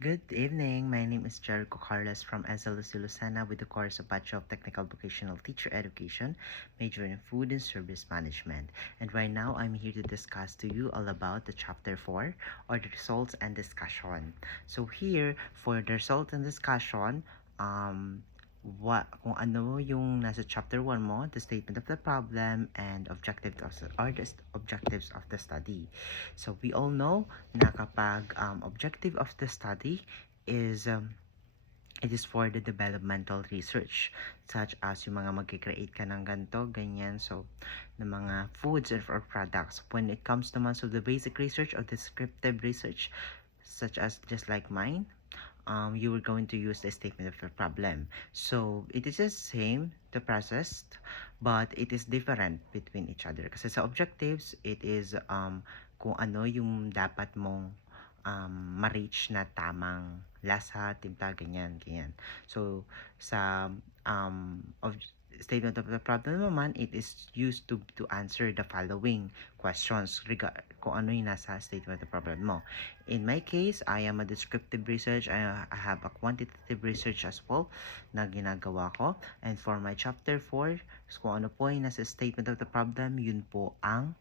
Good evening. My name is Jericho Carlos from SLC Lucena with the course of Bachelor of Technical Vocational Teacher Education, major in Food and Service Management. And right now, I'm here to discuss to you all about the Chapter 4 or the results and discussion. So here, for the result and discussion, kung ano yung nasa chapter 1 mo, the statement of the problem and objectives of the study. So we all know na kapag objective of the study is it is for the developmental research such as yung mga magkikreate ka ng ganito, ganyan, so ng mga foods or products. When it comes naman so the basic research or descriptive research such as just like mine, you are going to use the statement of the problem. So, it is the same, the process, but it is different between each other. Kasi sa objectives, it is kung ano yung dapat mong ma-reach na tamang lasa, timpla, ganyan, ganyan. So, sa statement of the problem naman, it is used to answer the following questions kung ano yung nasa statement of the problem mo. In my case, I am a descriptive research. I have a quantitative research as well na ginagawa ko. And for my chapter 4, kung ano po yung nasa statement of the problem, yun po ang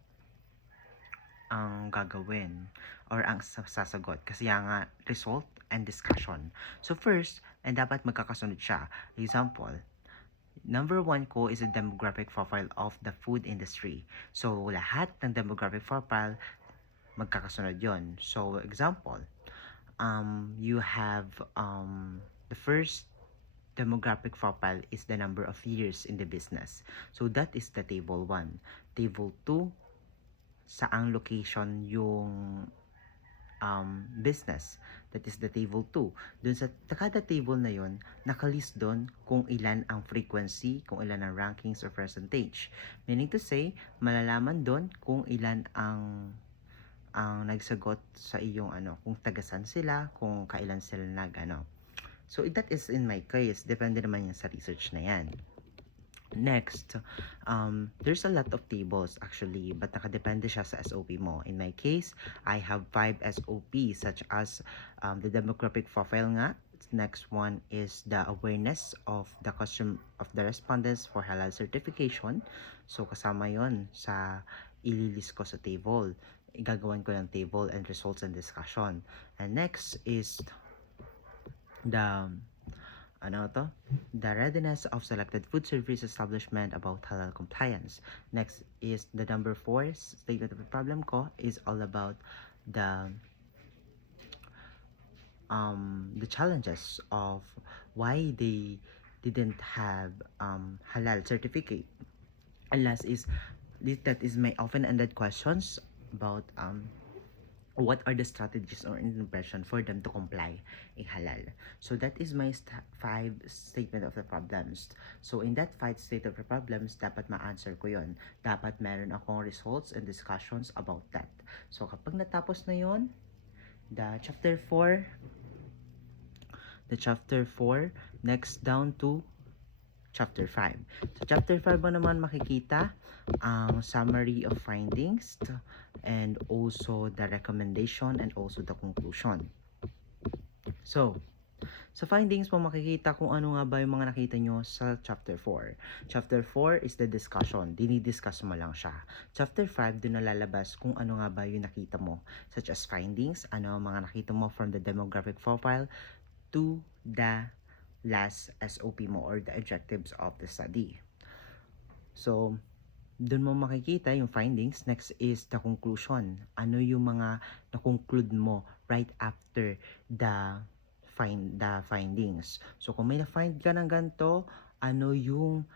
gagawin or ang sasagot. Kasi nga, result and discussion. So first, and dapat magkakasunod siya. Example, number 1 ko is a demographic profile of the food industry. So, lahat ng demographic profile, magkakasunod yon. So, example, you have the first demographic profile is the number of years in the business. So, that is the table 1. Table 2, saang location yung business. That is the table 2. Doon sa kada table na yon, nakalist doon kung ilan ang frequency, kung ilan ang rankings or percentage. Meaning to say, malalaman doon kung ilan ang nagsagot sa iyong kung tagasan sila, kung kailan sila So, that is in my case. Depende naman yan sa research na yan. Next, there's a lot of tables actually, but nakadepende siya sa SOP mo. In my case, I have 5 SOPs such as the demographic profile nga. Next one is the awareness of the respondents for halal certification. So kasama yon sa ililist ko sa table. Igagawan ko ng table and results and discussion. And next is the the readiness of selected food service establishment about halal compliance. Next is the number 4 statement of the problem ko is all about the challenges of why they didn't have halal certificate. And last is that is my often-ended questions about what are the strategies or intervention for them to comply in halal. So that is my 5 statement of the problems. So in that 5 state of the problems, dapat ma-answer ko yon. Dapat meron akong results and discussions about that. So kapag natapos na yon, the chapter 4, next down to chapter 5. So chapter 5 mo naman makikita ang summary of findings and also the recommendation and also the conclusion. So, sa findings mo makikita kung ano nga ba yung mga nakita nyo sa chapter 4. Chapter 4 is the discussion. Dinidiscuss mo lang siya. Chapter 5, doon nalalabas kung ano nga ba yung nakita mo. Such as findings, ano ang mga nakita mo from the demographic profile to the last SOP mo or the objectives of the study. So, doon mo makikita yung findings. Next is the conclusion. Ano yung mga na-conclude mo right after the findings. So, kung may na-find ka ng ganito, ano yung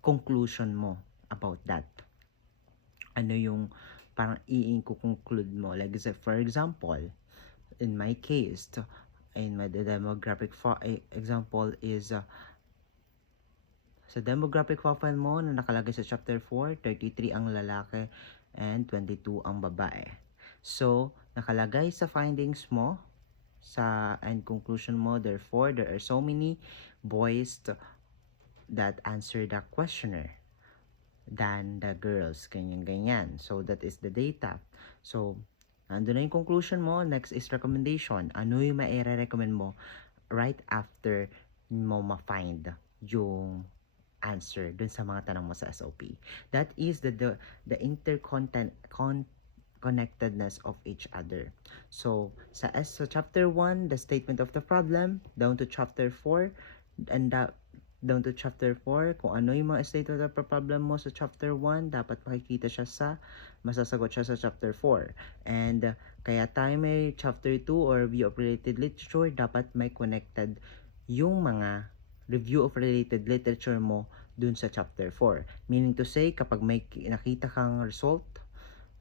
conclusion mo about that? Ano yung parang i-conclude mo? Like, for example, in my case, in my demographic example is sa demographic profile mo na nakalagay sa chapter 4, 33 ang lalaki and 22 ang babae. So, nakalagay sa findings mo sa and conclusion mo, therefore, there are so many boys that answer the questionnaire than the girls. Ganyan-ganyan. So, that is the data. So, Ando na yung conclusion mo. Next is recommendation. Ano yung maire-recommend mo right after mo ma-find yung answer dun sa mga tanong mo sa SOP. That is the connectedness of each other. So, sa chapter 1, the statement of the problem, down to chapter 4, and down to chapter 4, kung ano yung mga statement of the problem mo sa chapter 1, dapat makikita siya masasagot siya sa chapter 4. And kaya tayo may chapter 2 or review of related literature, dapat may connected yung mga review of related literature mo dun sa chapter 4. Meaning to say, kapag may nakita kang result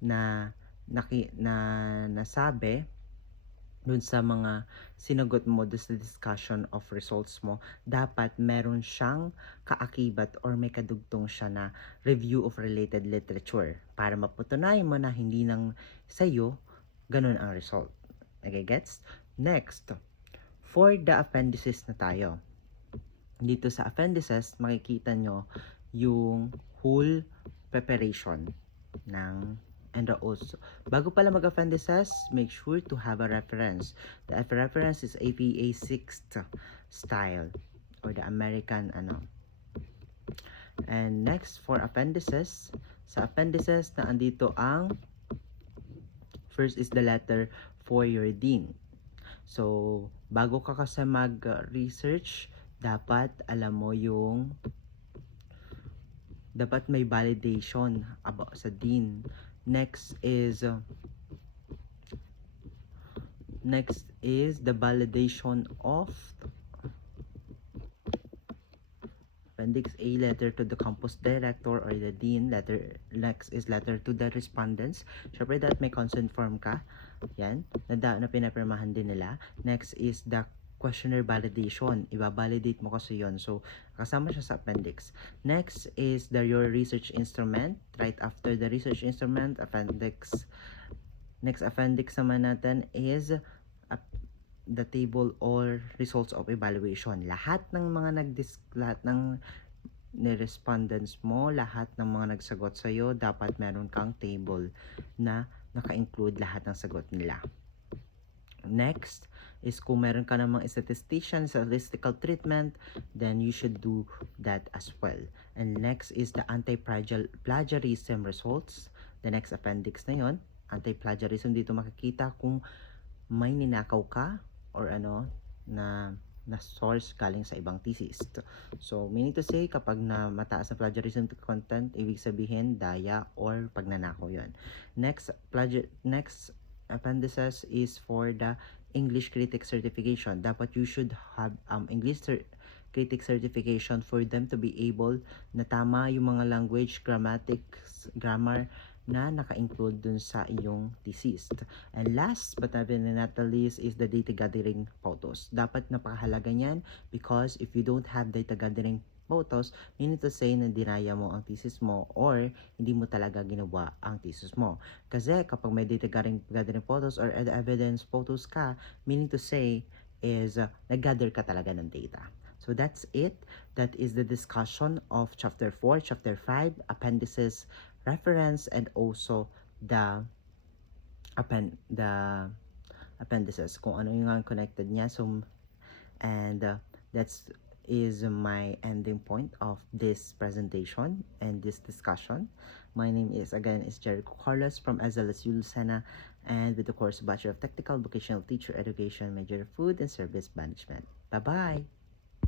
na nasabi dun sa mga sinagot mo dun sa discussion of results mo, dapat meron siyang kaakibat or may kadugtong siya na review of related literature para mapatunayan mo na hindi lang sa'yo ganun ang result. Okay, gets? Next, for the appendices na tayo. Dito sa appendices, makikita nyo yung whole preparation ng and also, bago pala mag-appendices, make sure to have a reference. The reference is APA 6th style or the American And next, for appendices, sa appendices na andito ang first is the letter for your dean. So, bago ka kasi mag-research, dapat alam mo yung dapat may validation about sa dean. Next is the validation of Appendix A, letter to the campus director or the dean. Next is letter to the respondents. Syempre that may consent form ka. Yan. Na pinapirmahan din nila. Next is the questionnaire validation. Iba-validate mo kasi yon. So, kasama siya sa appendix. Next is your research instrument. Right after the research instrument, appendix. Next appendix naman natin is the table or results of evaluation. Lahat ng respondents mo, lahat ng mga nagsagot sa'yo, dapat meron kang table na naka-include lahat ng sagot nila. Next is kung meron ka namang statistician, statistical treatment, then you should do that as well. And next is the anti-plagiarism results. The next appendix na yon, anti-plagiarism, dito makikita kung may ninakaw ka or na source galing sa ibang thesis. So, meaning to say, kapag mataas na plagiarism content, ibig sabihin, daya or pagnanakaw yon. Next appendices is for the English critic certification. Dapat you should have English critic certification for them to be able na tama yung mga language, grammar na naka-include dun sa iyong thesis. And last but not the least is the data gathering photos. Dapat napakahalaga niyan because if you don't have data gathering photos, meaning to say na dinaya mo ang thesis mo or hindi mo talaga ginawa ang thesis mo. Kasi kapag may data gathering photos or evidence photos ka, meaning to say is nag-gather ka talaga ng data. So that's it. That is the discussion of chapter 4, chapter 5, appendices, reference, and also the appendices, kung ano yung connected niya. So, and that's is my ending point of this presentation and this discussion. My name is Jericho Carlos from SLSU Lucena, and with the course Bachelor of Technical Vocational Teacher Education, major Food and Service Management. Bye-bye!